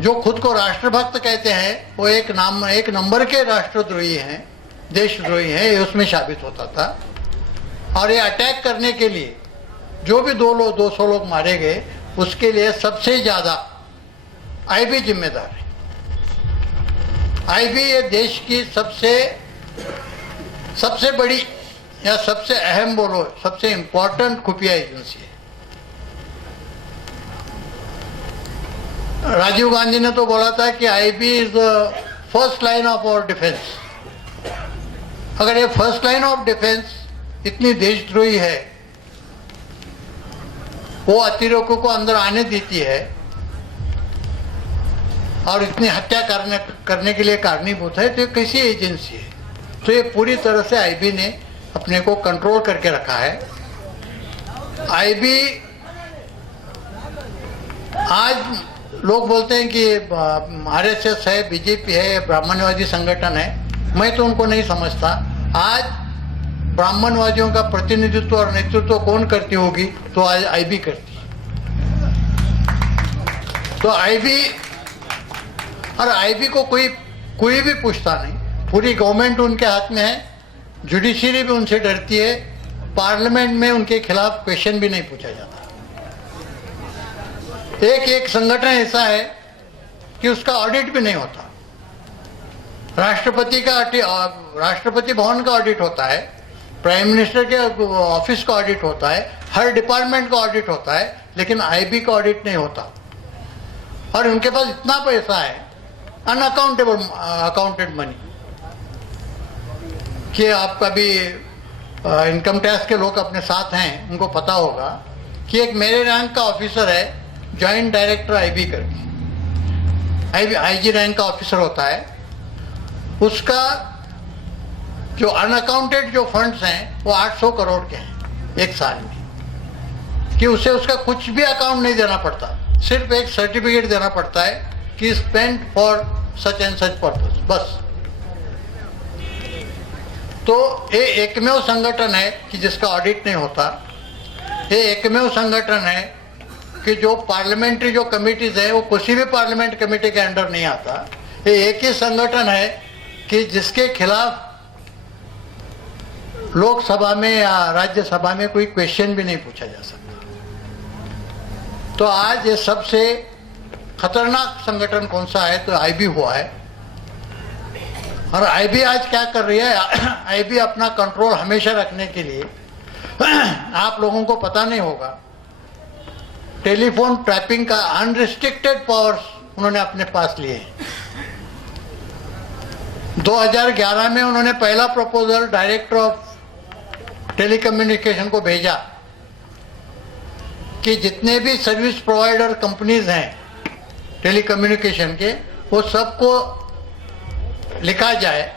जो खुद को राष्ट्रभक्त कहते हैं, वो एक नंबर के राष्ट्रद्रोही हैं, देशद्रोही हैं, ये उसमें साबित होता था। और ये अटैक करने के लिए जो भी 200 लोग मारे गए, उसके लिए सबसे ज्यादा आईबी जिम्मेदार है। आईबी ये देश की सबसे बड़ी या सबसे अहम, बोलो सबसे इंपॉर्टेंट खुफिया एजेंसी है। राजीव गांधी ने तो बोला था कि IB is the first line of our defence. अगर ये फर्स्ट लाइन ऑफ डिफेंस इतनी देशद्रोही है, वो अतिरेकों को अंदर आने देती है और इतनी हत्या करने के लिए कारणीभूत है, तो ये कैसी एजेंसी है? तो ये पूरी तरह से आईबी ने अपने को कंट्रोल करके रखा है। आईबी आज लोग बोलते हैं कि आरएसएस है, बीजेपी है, ब्राह्मणवादी संगठन है। मैं तो उनको नहीं समझता। आज ब्राह्मणवादियों का प्रतिनिधित्व और नेतृत्व कौन करती होगी? तो आज आईबी करती है। तो आईबी को कोई भी पूछता नहीं। पूरी गवर्नमेंट उनके हाथ में है, जुडिशरी भी उनसे डरती है, पार्लियामेंट में उनके खिलाफ क्वेश्चन भी नहीं पूछा जाता। एक संगठन ऐसा है कि उसका ऑडिट भी नहीं होता। राष्ट्रपति भवन का ऑडिट होता है, प्राइम मिनिस्टर के ऑफिस का ऑडिट होता है, हर डिपार्टमेंट का ऑडिट होता है, लेकिन आईबी का ऑडिट नहीं होता। और उनके पास इतना पैसा है, अकाउंटेड मनी, कि आप कभी इनकम टैक्स के लोग अपने साथ हैं, उनको पता होगा कि एक मेरे रैंक का ऑफिसर है, जॉइंट डायरेक्टर आईबी करके, आईजी रैंक का ऑफिसर होता है। उसका जो अनअकाउंटेड जो फंड्स हैं वो 800 करोड़ के हैं एक साल में, कि उसे उसका कुछ भी अकाउंट नहीं देना पड़ता, सिर्फ एक सर्टिफिकेट देना पड़ता है कि spent for such and such purpose, बस। तो ये एकमेव संगठन है कि जिसका ऑडिट नहीं होता। ये एकमेव संगठन है कि जो पार्लियामेंट्री जो कमिटीज है वो किसी भी पार्लियामेंट कमेटी के अंडर नहीं आता। ये एक ही संगठन है कि जिसके खिलाफ लोकसभा में या राज्यसभा में कोई क्वेश्चन भी नहीं पूछा जा सकता। तो आज ये सबसे खतरनाक संगठन कौन सा है? तो आईबी हुआ है। और आईबी आज क्या कर रही है? आईबी अपना कंट्रोल हमेशा रखने के लिए, आप लोगों को पता नहीं होगा, टेलीफोन टैपिंग का अनरिस्ट्रिक्टेड पावर्स उन्होंने अपने पास लिए। 2011 में उन्होंने पहला प्रपोजल डायरेक्टर ऑफ टेलीकम्युनिकेशन को भेजा कि जितने भी सर्विस प्रोवाइडर कंपनीज हैं टेलीकम्युनिकेशन के, वो सबको लिखा जाए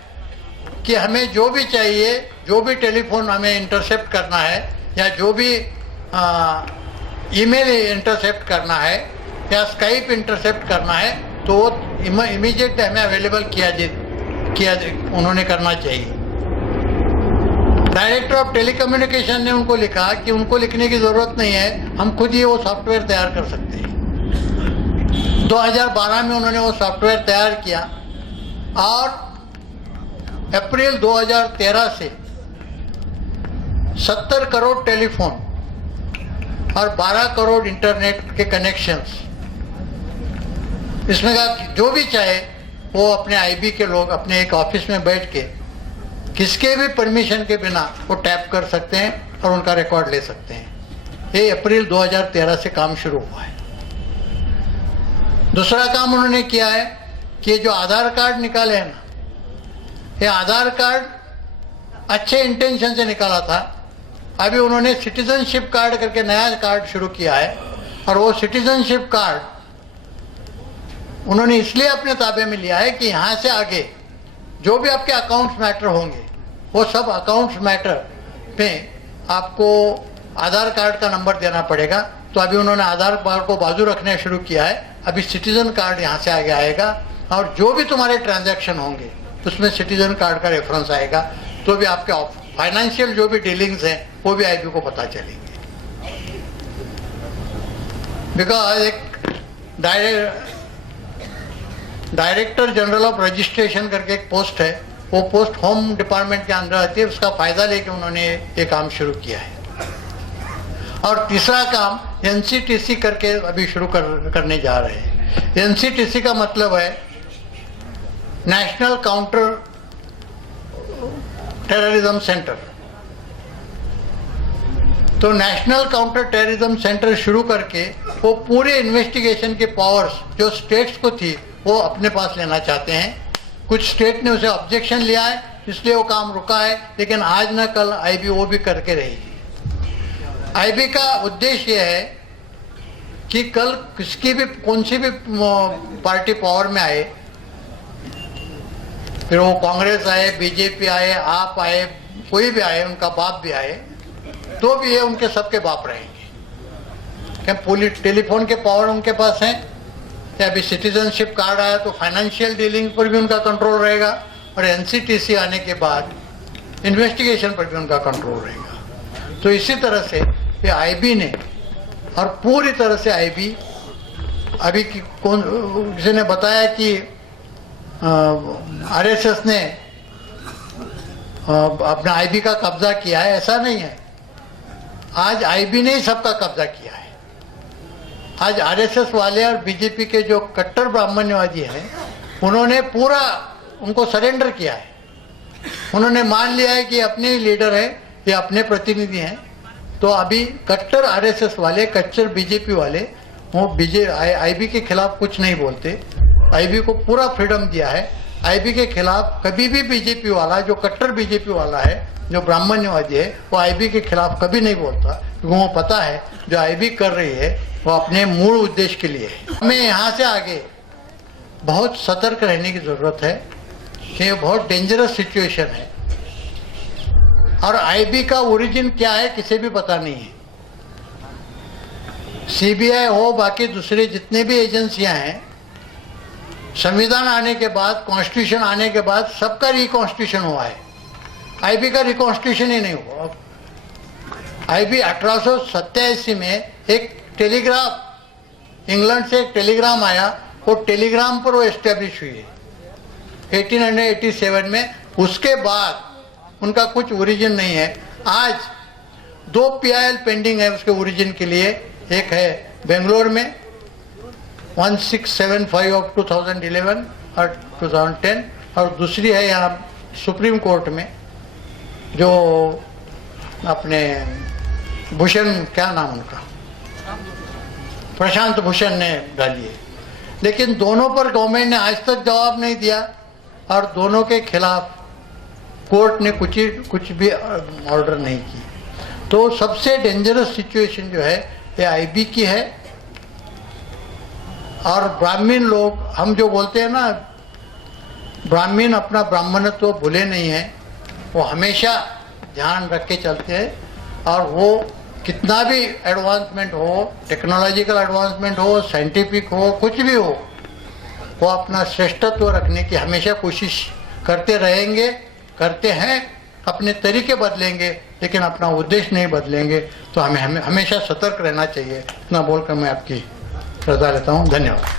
कि हमें जो भी चाहिए, जो भी टेलीफोन हमें इंटरसेप्ट करना है या जो भी ईमेल इंटरसेप्ट करना है या स्काइप इंटरसेप्ट करना है, तो वो इमीडिएट हमें अवेलेबल किया उन्होंने करना चाहिए। डायरेक्टर ऑफ टेलीकम्युनिकेशन ने उनको लिखा कि उनको लिखने की जरूरत नहीं है, हम खुद ही वो सॉफ्टवेयर तैयार कर सकते हैं। 2012 में उन्होंने वो सॉफ्टवेयर तैयार किया और अप्रैल 2013 से 70 करोड़ टेलीफोन और 12 करोड़ इंटरनेट के कनेक्शंस, इसमें कहा कि जो भी चाहे वो अपने आईबी के लोग अपने एक ऑफिस में बैठ के किसके भी परमिशन के बिना वो टैप कर सकते हैं और उनका रिकॉर्ड ले सकते हैं। ये अप्रैल 2013 से काम शुरू हुआ है। दूसरा काम उन्होंने किया है कि जो आधार कार्ड निकाले हैं ना, ये आधार कार्ड अच्छे इंटेंशन से निकाला था अभी उन्होंने सिटीजनशिप कार्ड करके नया कार्ड शुरू किया है, और वो सिटीजनशिप कार्ड उन्होंने इसलिए अपने ताबे में लिया है कि यहाँ से आगे जो भी आपके अकाउंट्स मैटर होंगे वो सब अकाउंट्स मैटर पे आपको आधार कार्ड का नंबर देना पड़ेगा। तो अभी उन्होंने आधार कार्ड को बाजू रखने शुरू किया है, अभी सिटीजन कार्ड यहाँ से आगे आएगा, और जो भी तुम्हारे ट्रांजैक्शन होंगे उसमें सिटीजन कार्ड का रेफरेंस आएगा, तो भी आपके फाइनेंशियल जो भी डीलिंग्स हैं वो भी आईबी को पता चलेंगे। बिकॉज एक डायरेक्टर जनरल ऑफ रजिस्ट्रेशन करके एक पोस्ट है, वो पोस्ट होम डिपार्टमेंट के अंदर आती है, उसका फायदा लेके उन्होंने ये काम शुरू किया है। और तीसरा काम एनसीटीसी करके अभी शुरू करने जा रहे हैं। एनसीटीसी का मतलब है नेशनल काउंटर टेररिज्म सेंटर। तो नेशनल काउंटर टेररिज्म सेंटर शुरू करके वो पूरे इन्वेस्टिगेशन के पावर्स जो स्टेट्स को थी वो अपने पास लेना चाहते हैं। कुछ स्टेट ने उसे ऑब्जेक्शन लिया है, इसलिए वो काम रुका है, लेकिन आज न कल आईबी वो भी करके रहेगी। आईबी का उद्देश्य ये है कि कल किसकी भी कौन सी भी पार्टी पावर में आए, फिर वो कांग्रेस आए, बीजेपी आए, आप आए, कोई भी आए, उनका बाप भी आए, तो भी ये उनके सबके बाप रहेंगे। क्या पूरी टेलीफोन के पावर उनके पास हैं, या अभी सिटीजनशिप कार्ड आया तो फाइनेंशियल डीलिंग पर भी उनका कंट्रोल रहेगा, और एनसीटीसी आने के बाद इन्वेस्टिगेशन पर भी उनका कंट्रोल रहेगा। तो इसी तरह से ये आईबी ने, और पूरी तरह से आईबी अभी किसी ने बताया कि आरएसएस ने अपना आईबी का कब्जा किया है, ऐसा नहीं है। आज आईबी ने ही सबका कब्जा किया है। आज आरएसएस वाले और बीजेपी के जो कट्टर ब्राह्मण्यवादी हैं, उन्होंने पूरा उनको सरेंडर किया है। उन्होंने मान लिया है कि अपने ही लीडर है, ये अपने प्रतिनिधि हैं। तो अभी कट्टर आरएसएस वाले, कट्टर बीजेपी वाले वो आईबी के खिलाफ कुछ नहीं बोलते। आईबी को पूरा फ्रीडम दिया है। आईबी के खिलाफ कभी भी बीजेपी वाला, जो कट्टर बीजेपी वाला है, जो ब्राह्मण्यवादी है, वो आईबी के खिलाफ कभी नहीं बोलता, क्योंकि वो पता है जो आईबी कर रही है वो अपने मूल उद्देश्य के लिए है। हमें यहाँ से आगे बहुत सतर्क रहने की जरूरत है कि ये बहुत डेंजरस सिचुएशन है, और आईबी का ओरिजिन क्या है किसी भी पता नहीं है। सीबीआई हो, बाकी दूसरे जितने भी एजेंसियां हैं, संविधान आने के बाद, कॉन्स्टिट्यूशन आने के बाद सबका रिकॉन्स्टिट्यूशन हुआ है। आईबी का रिकॉन्स्टिट्यूशन ही नहीं हुआ। आईबी 1887 में एक टेलीग्राफ, इंग्लैंड से एक टेलीग्राम आया, वो टेलीग्राम पर वो एस्टेब्लिश हुई है 1887 में। उसके बाद उनका कुछ ओरिजिन नहीं है। आज 2 PIL पेंडिंग है उसके ओरिजिन के लिए। एक है बेंगलोर में 1675 ऑफ 2011 और 2010, और दूसरी है यहाँ सुप्रीम कोर्ट में, जो अपने भूषण, क्या नाम उनका, प्रशांत भूषण ने डाली है। लेकिन दोनों पर गवर्नमेंट ने आज तक जवाब नहीं दिया, और दोनों के खिलाफ कोर्ट ने कुछ भी ऑर्डर नहीं की। तो सबसे डेंजरस सिचुएशन जो है ये आईबी की है। और ब्राह्मण लोग, हम जो बोलते हैं ना, ब्राह्मण अपना ब्राह्मणत्व भूले नहीं है, वो हमेशा ध्यान रख के चलते हैं। और वो कितना भी एडवांसमेंट हो, टेक्नोलॉजिकल एडवांसमेंट हो, साइंटिफिक हो, कुछ भी हो, वो अपना श्रेष्ठत्व रखने की हमेशा कोशिश करते रहेंगे, करते हैं। अपने तरीके बदलेंगे लेकिन अपना उद्देश्य नहीं बदलेंगे। तो हमें हमेशा सतर्क रहना चाहिए। इतना बोलकर मैं आपकी रजा लेता हूँ। धन्यवाद।